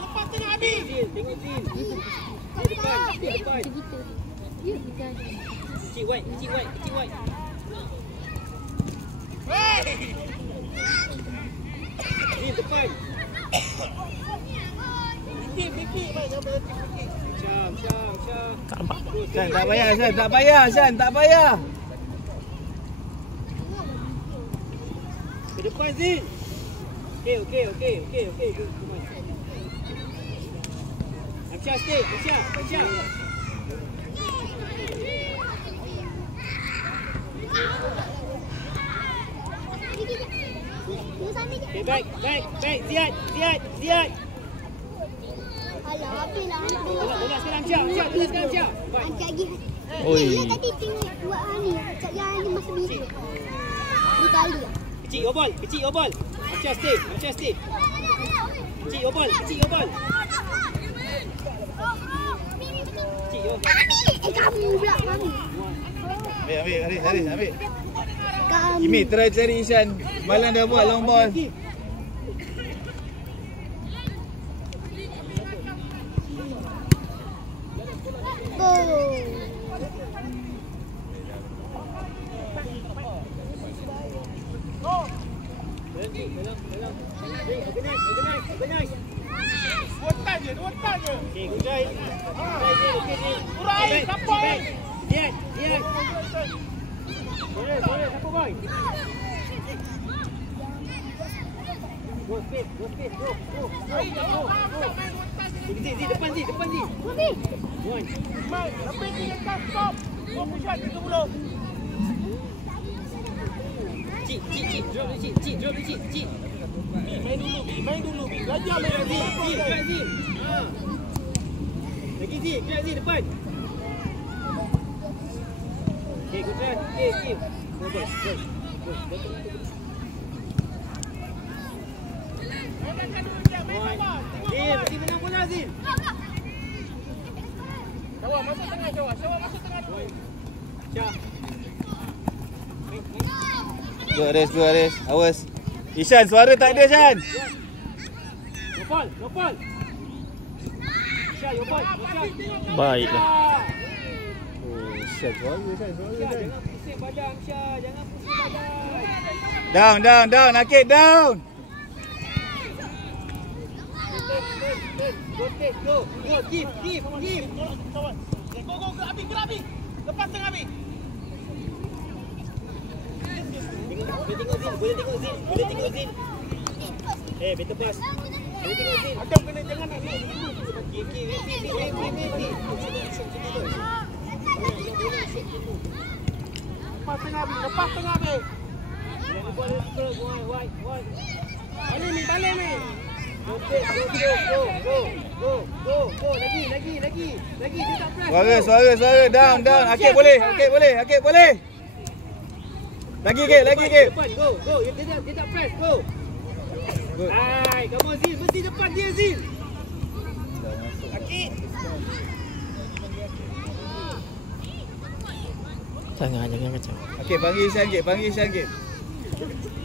Lepas tengah habis. Tengok Zin. Depan. Ya, kita. Kecil wide. Zin depan. Fikir baik gambar fikir. Syam. Tak nampak. San, tak payah San, tak payah. Ke depan Zin. Okey. Aisyah stay. Aisyah. Okay, baik. Ziad. Alah, habislah. Bola sekarang Aisyah. Angkat lagi. Oi. Dia tadi tengok buat ni. Cak yang ni masa biru. Ni kali lah. Kecil your ball. Aisyah stay. Kecil your ball. Kamu pula, Mami. Ambil, Haris. Kamu. Imi, try cari Ishan. Malang dah buat long ball. Organize. Dua tan je. Okay, good try. Urai, sampai. Ziad. Boleh, siapa boy? Go space, go. Zin, depan Zin. One. Baik, lebih ni yang tak stop. Kau pusat ke belum? Cik, drop the cik. Main dulu. Belajar main dulu. Zin. Lagi Zin, depan. Okay, good try. Okay. Go. Zin, mesti menang bola Zin. Syawal masuk tengah. Syah. Go Haris. Awas. Ishan, suara tak ada Ishan. No ball. Syah, your ball. Baiklah. Oh, Ishan, suara. Jangan pusing badan, Syah. Jangan pusing badan. Down. Akid, down. Go. Give. Go, gerak habis. Lepas tengah habis. Boleh tengok Zin. Better pass. Boleh tengok Zin. Adam kena jangan nak ni. Lepas tengah habis. Balik ni. Go. Lagi. Dia tak press. Suara. Down. Akid boleh. Lagi ke? Depan, go. Dia tak press, go. Hai, come on Zin, mesti depan dia Zin. Akid. Jangan kacau. Okey, panggil Ishan Gate.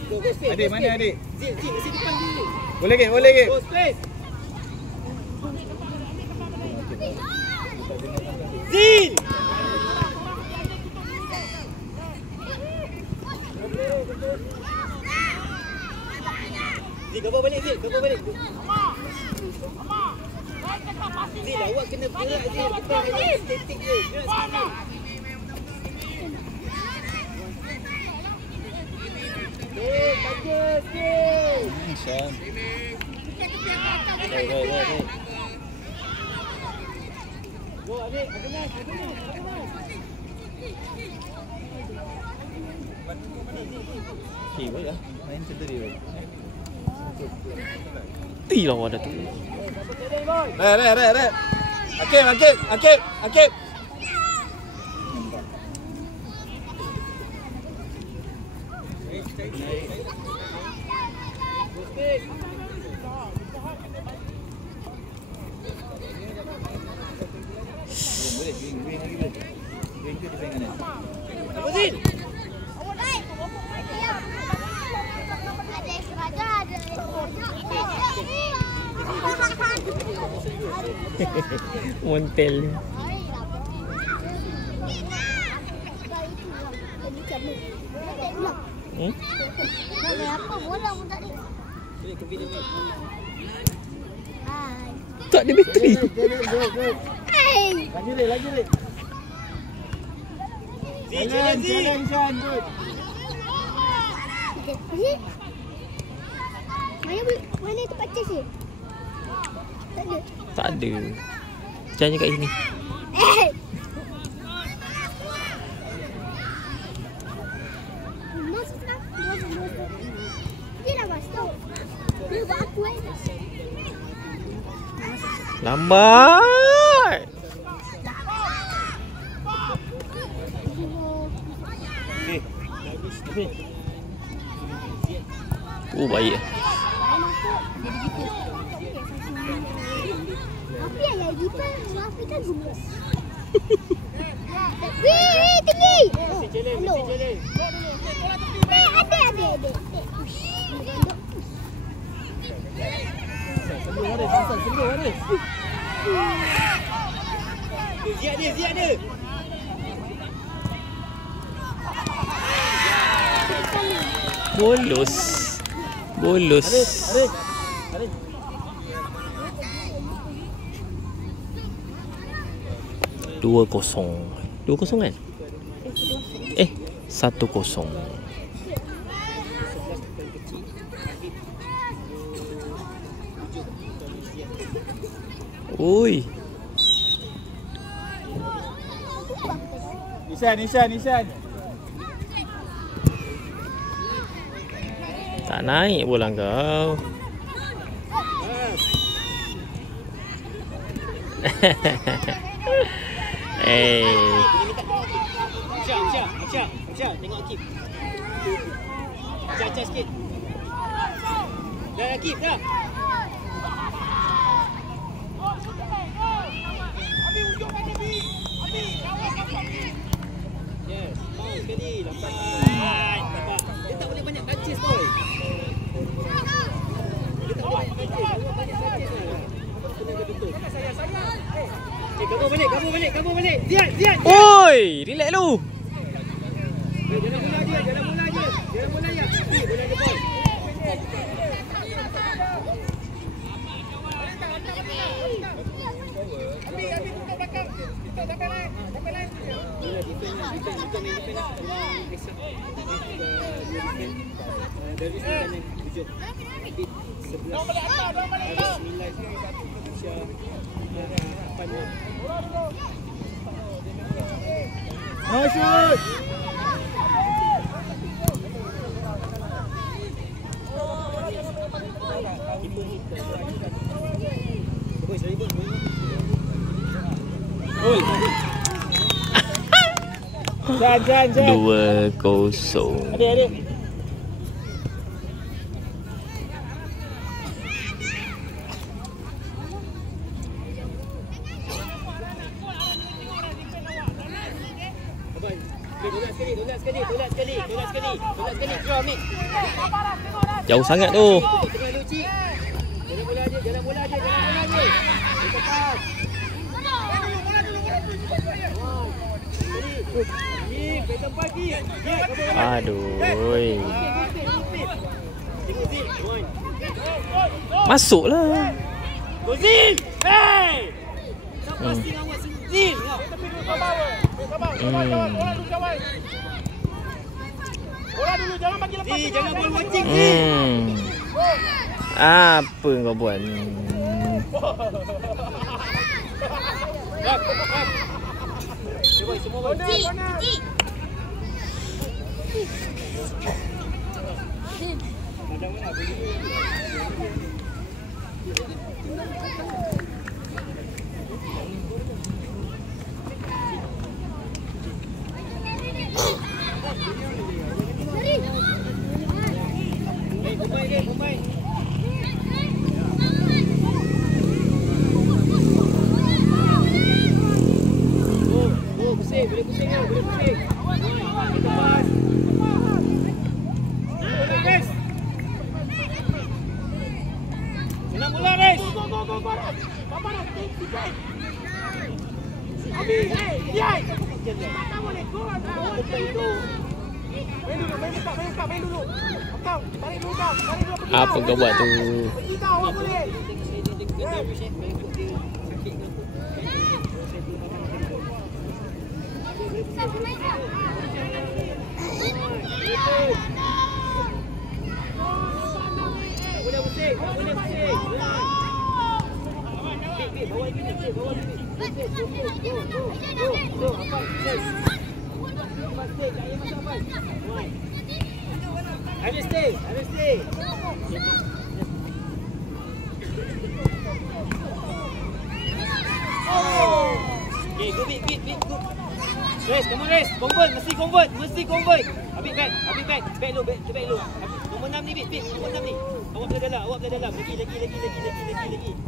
Go space. Adik, mana adik? Zin, mesti depan dia. Boleh ke? Go space. Zin! Zin, cover balik. Zin, awak kena gerak Zin. Kita hanya static je. Gerak sikit. Baca sikit. Ishan. Go, adik. Organize. Boleh lah. Main macam tadi. Tilah wadah tu. Red. Akib. Zin! Montel. Hmm? Apa bola pun tak ada. Hai. Tak ada bateri. Hai. Lagi Rik. Jalan, Shan. Good. Zee. Mana tempat chest ni? Tak ada. Tak ada. Jangan kat sini. Masuk lah. Dia dah masuk. Dia buat aku Lambat. Oh, baik. Tapi ayah Gipa, Rafi kan gemes. Wih, tinggi. Hello. Ada. Sebelum Haris. Ziat dia. Bolos. Haris. 2-0. 2-0 kan? 1-0. Oi. Nishan. Tak naik bola kau. Syah, tengok Akif. Syah sikit. Dah Akif dah. Abi ujung pada Bi. Abi, kawan Abi. Yes, mau sekali. Lambat. Dia tak boleh banyak touches boy. Kabur balik. Ziat. Oi, relax lu. Jangan mula je. Bola dia ball. Abi tutup belakang. Tutup sampai lain. Dong balik atas. No shoot. Jan. 2-0. Adik. Tolak sekali. Keluar Mik. Jauh sangat tu. Tengah lucik. Jalan bola je. Lepas. Pegang pagi. Aduh. Masuklah. Gozil! Hey! Pasti awak Zil. Tepi dulu kau bawa. Bola dulu kawan. Bola dulu jangan bagi lepas. Jangan ball watching. Apa kau buat ni? Semua ball. Pemain. Boleh pusing. Kita pas. Babaras. Tikai. Abi, Tiai. Tak boleh gol. Macam itu. Main dulu. Kau, tarik dulu kau. Apa kau buat tu? Pergi kau, awak boleh. Boleh pusing. Bawa gini. Go. Ada stay. Okay, go big, go. Race, come on race. Mesti convert. Habis back. Back low. Nombor 6 ni, big. Nombor 6 ni. Awak belah dalam. Lagi.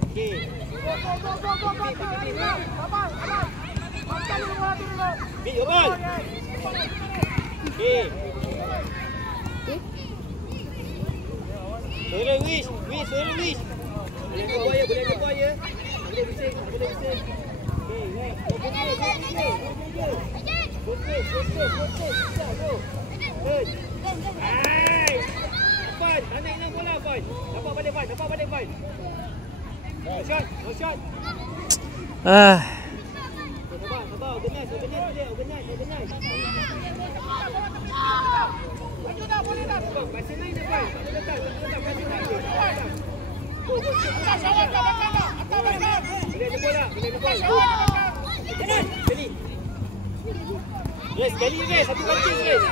Okay. Go. Abang. Makan dulu. Big, your ball. Okay. Sorry, Wish. Boleh buaya. Boleh bising. Okay, right. Go. Good. Hai. Fun. Tarik dengan bola, Fun. Dapat balik, Fun. No shot. Sabar. Organize. Maju dah, boleh dah. Pasal lain dah, Fun. Letak. Boleh ada bola. Sekali. Yes, sekali guys. Satu kancing guys.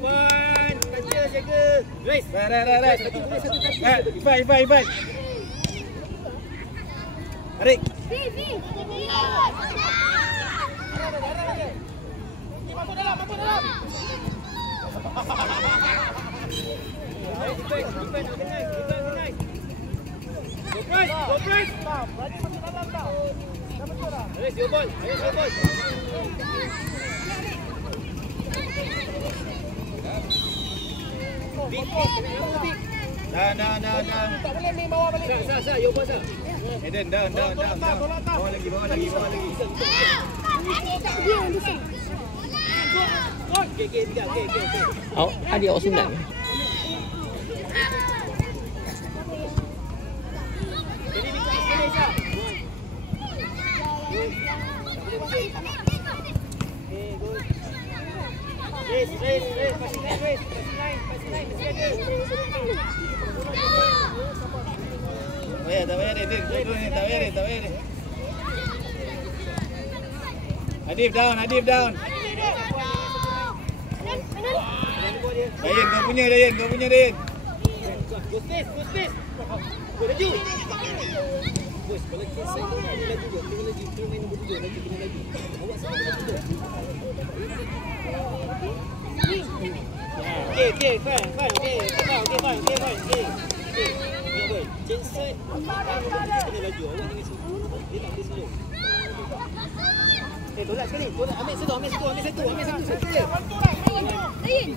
Fun. Kancing jaga. Guys. Right. Satu kaki. Ifan. Tarik. Masuk dalam. Go press. Balik masuk dalam dah. Dah betul dah. Ayo your ball. Big. Dah. Tak boleh main bawah balik. Sah, your ball sah. Eden, down. Bawa lagi. Dia yang besar. Okay. Adik awak sunat ke? Jadi dekat sini sah. Okay, good. Race. Passing line. Mesti ada. Tak payah, Din. Tak payah. Adif down. Dayan, kau punya. Go space. Go laju. Bos, kalau kita saya tu laju je. Tengok lagi. Tengok main nombor 7 lagi. Awak sama lagi tu. Okay, fine. Okay, change side. Kena laju. Awak jangan slow. Dia tak boleh slow. Tolak sekali. Ambil satu. Din.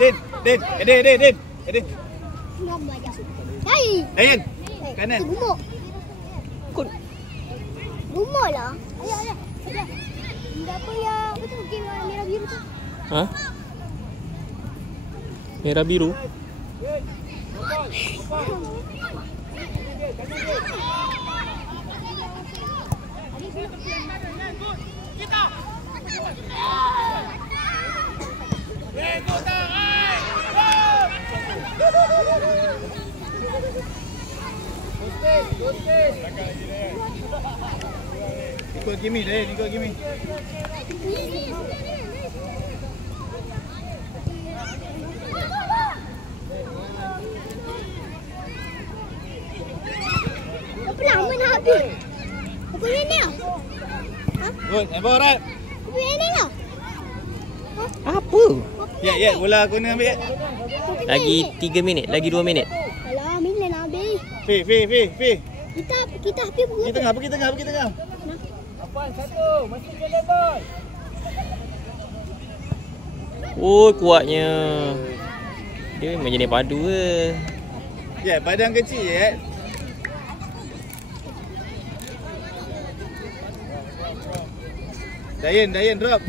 Eden. Nama dia. Hai. Dayan. Kanan. Rumah. Rumah lah. Ayo. Apa ya? Betul game merah biru tu. Ha? Merah biru? Ikut Kimi. Apa lama nak habis? Apa ini lah? Good, ember right. Apa ini lah? Apa? Ya, bola aku ni ambil. Lagi 3 minit, lagi 2 minit. Alah, minit nak habis. Fi. Kita habis pukul Pergi tengah. Apaan satu? Mesti ke level. Oh, kuatnya. Dia memang jenis padu ke. Ya, badan kecil je. Dayan, drop.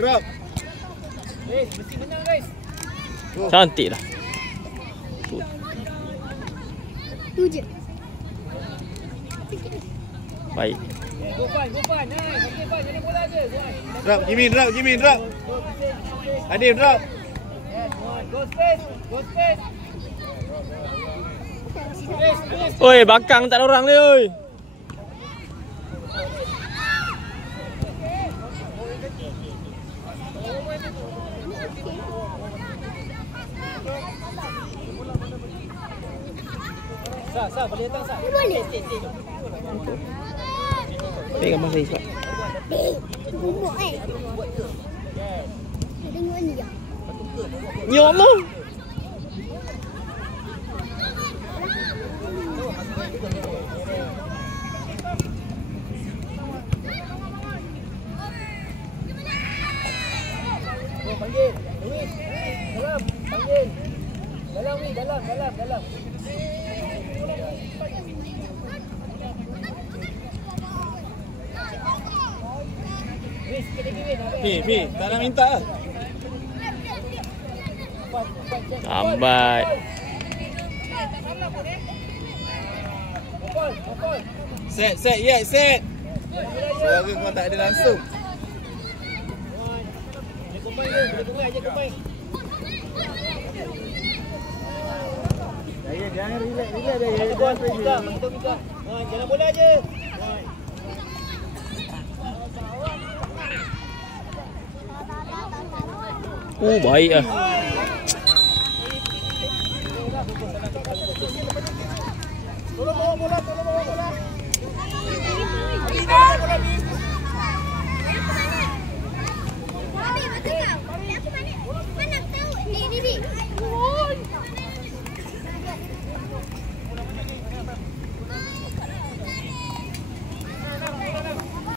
Res, mesti menang Res. Cantik lah. Tu je. Baik. Go fun. Nice. Okay, fun. Jadi bola je. Drop, Jimmy, drop. Adif, drop. Yes, one. Go space. Res. Oi, belakang tak ada orang ni, oi. Sah, boleh datang sah. Boleh. Tengok masa ni sebab. Bubuk Tengok ni je. Ya Allah. Oh, panggil. Luis. Dalam. Panggil. Dalam ni, dalam. Luis, Pi, tak nak minta lah. Lambat. Set. Suara kau tak ada langsung. Boleh combine. Jangan relax dah. Kita. Jalan bola je. Baik ah.